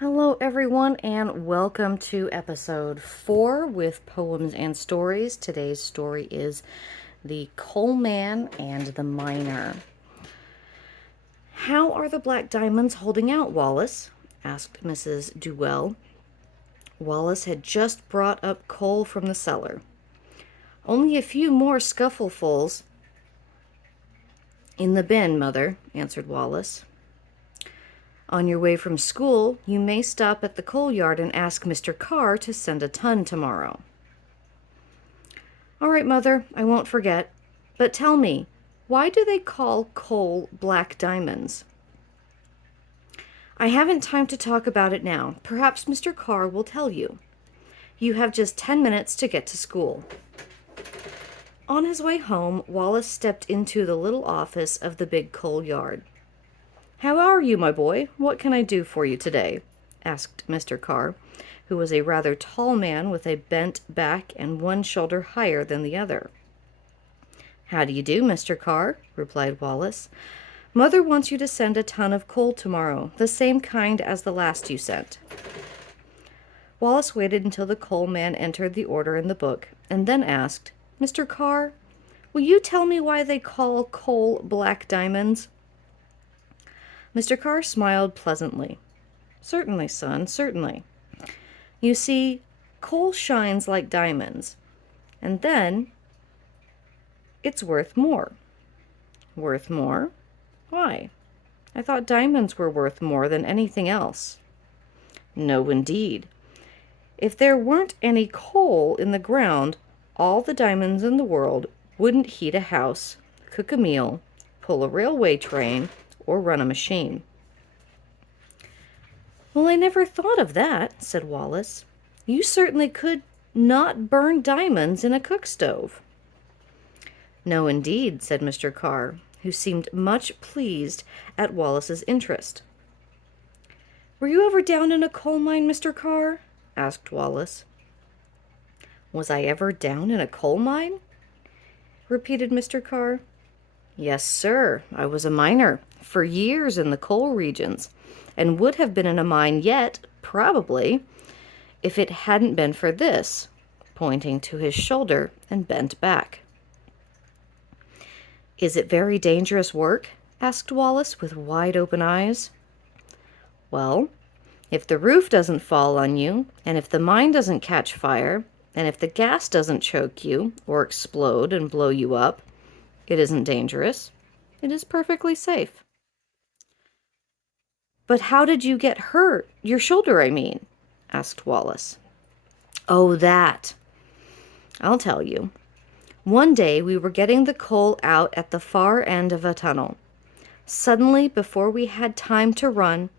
Hello, everyone, and welcome to episode 4 with Poems and Stories. Today's story is The Coal Man and the Miner. "How are the black diamonds holding out, Wallace?" asked Mrs. Duell. Wallace had just brought up coal from the cellar. "Only a few more scufflefuls in the bin, Mother," answered Wallace. "On your way from school, you may stop at the coal yard and ask Mr. Carr to send a ton tomorrow." "All right, Mother, I won't forget. But tell me, why do they call coal black diamonds?" "I haven't time to talk about it now. Perhaps Mr. Carr will tell you. You have just 10 minutes to get to school." On his way home, Wallace stepped into the little office of the big coal yard. "How are you, my boy? What can I do for you today?" asked Mr. Carr, who was a rather tall man with a bent back and one shoulder higher than the other. "How do you do, Mr. Carr?" replied Wallace. "Mother wants you to send a ton of coal tomorrow, the same kind as the last you sent." Wallace waited until the coal man entered the order in the book, and then asked, "Mr. Carr, will you tell me why they call coal black diamonds?" Mr. Carr smiled pleasantly. "Certainly, son, certainly. You see, coal shines like diamonds, and then it's worth more." "Worth more? Why? I thought diamonds were worth more than anything else." "No, indeed. If there weren't any coal in the ground, all the diamonds in the world wouldn't heat a house, cook a meal, pull a railway train, or run a machine." "Well, I never thought of that," said Wallace. "You certainly could not burn diamonds in a cook stove." "No, indeed," said Mr. Carr, who seemed much pleased at Wallace's interest. "Were you ever down in a coal mine, Mr. Carr?" asked Wallace. "Was I ever down in a coal mine?" repeated Mr. Carr. "Yes, sir. I was a miner for years in the coal regions, and would have been in a mine yet, probably, if it hadn't been for this," pointing to his shoulder and bent back. "Is it very dangerous work?" asked Wallace with wide-open eyes. "Well, if the roof doesn't fall on you, and if the mine doesn't catch fire, and if the gas doesn't choke you or explode and blow you up, it isn't dangerous. It is perfectly safe." "But how did you get hurt? Your shoulder, I mean," asked Wallace. "Oh, that. I'll tell you. One day we were getting the coal out at the far end of a tunnel. Suddenly, before we had time to run,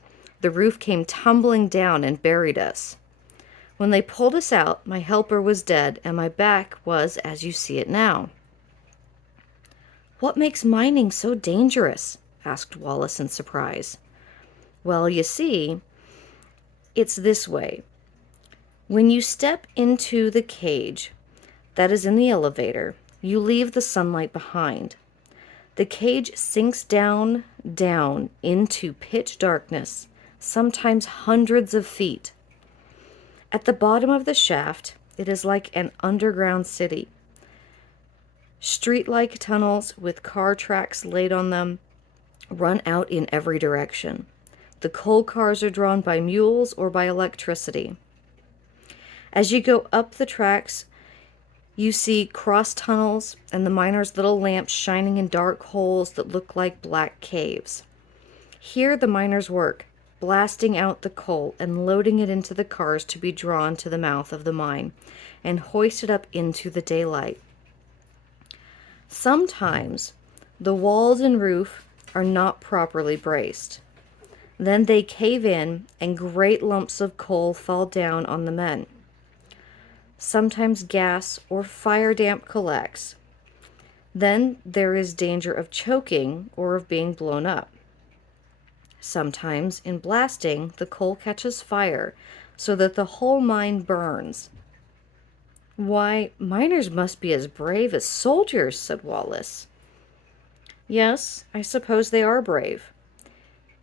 the roof came tumbling down and buried us. When they pulled us out, my helper was dead, and my back was as you see it now." "What makes mining so dangerous?" asked Wallace in surprise. "Well, you see, it's this way. When you step into the cage that is in the elevator, you leave the sunlight behind. The cage sinks down, down into pitch darkness, sometimes hundreds of feet. At the bottom of the shaft, it is like an underground city. Street-like tunnels with car tracks laid on them run out in every direction. The coal cars are drawn by mules or by electricity. As you go up the tracks, you see cross tunnels and the miners' little lamps shining in dark holes that look like black caves. Here the miners work, blasting out the coal and loading it into the cars to be drawn to the mouth of the mine and hoisted up into the daylight. Sometimes the walls and roof are not properly braced. Then they cave in and great lumps of coal fall down on the men. Sometimes gas or fire damp collects. Then there is danger of choking or of being blown up. Sometimes, in blasting, the coal catches fire so that the whole mine burns." "Why, miners must be as brave as soldiers," said Wallace. "Yes, I suppose they are brave.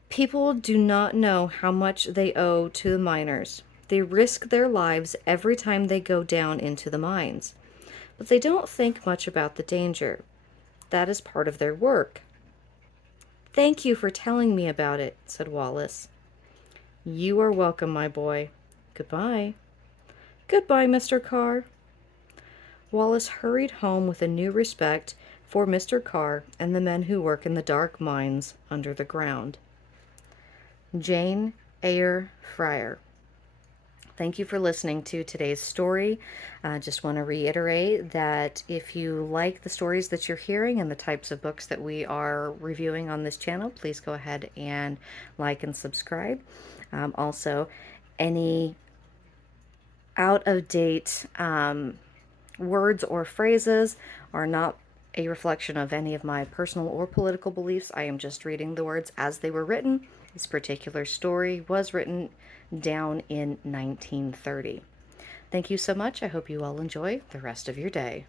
People do not know how much they owe to the miners. They risk their lives every time they go down into the mines, but they don't think much about the danger. That is part of their work. Thank you for telling me about it, said Wallace. You are welcome, my boy. Goodbye. Goodbye, Mr. Carr. Wallace hurried home with a new respect for Mr. Carr and the men who work in the dark mines under the ground. Jane Eyre Fryer. Thank you for listening to today's story. I just want to reiterate that if you like the stories that you're hearing and the types of books that we are reviewing on this channel, please go ahead and like and subscribe. Also, any out of date words or phrases are not a reflection of any of my personal or political beliefs. I am just reading the words as they were written. This particular story was written down in 1930. Thank you so much. I hope you all enjoy the rest of your day.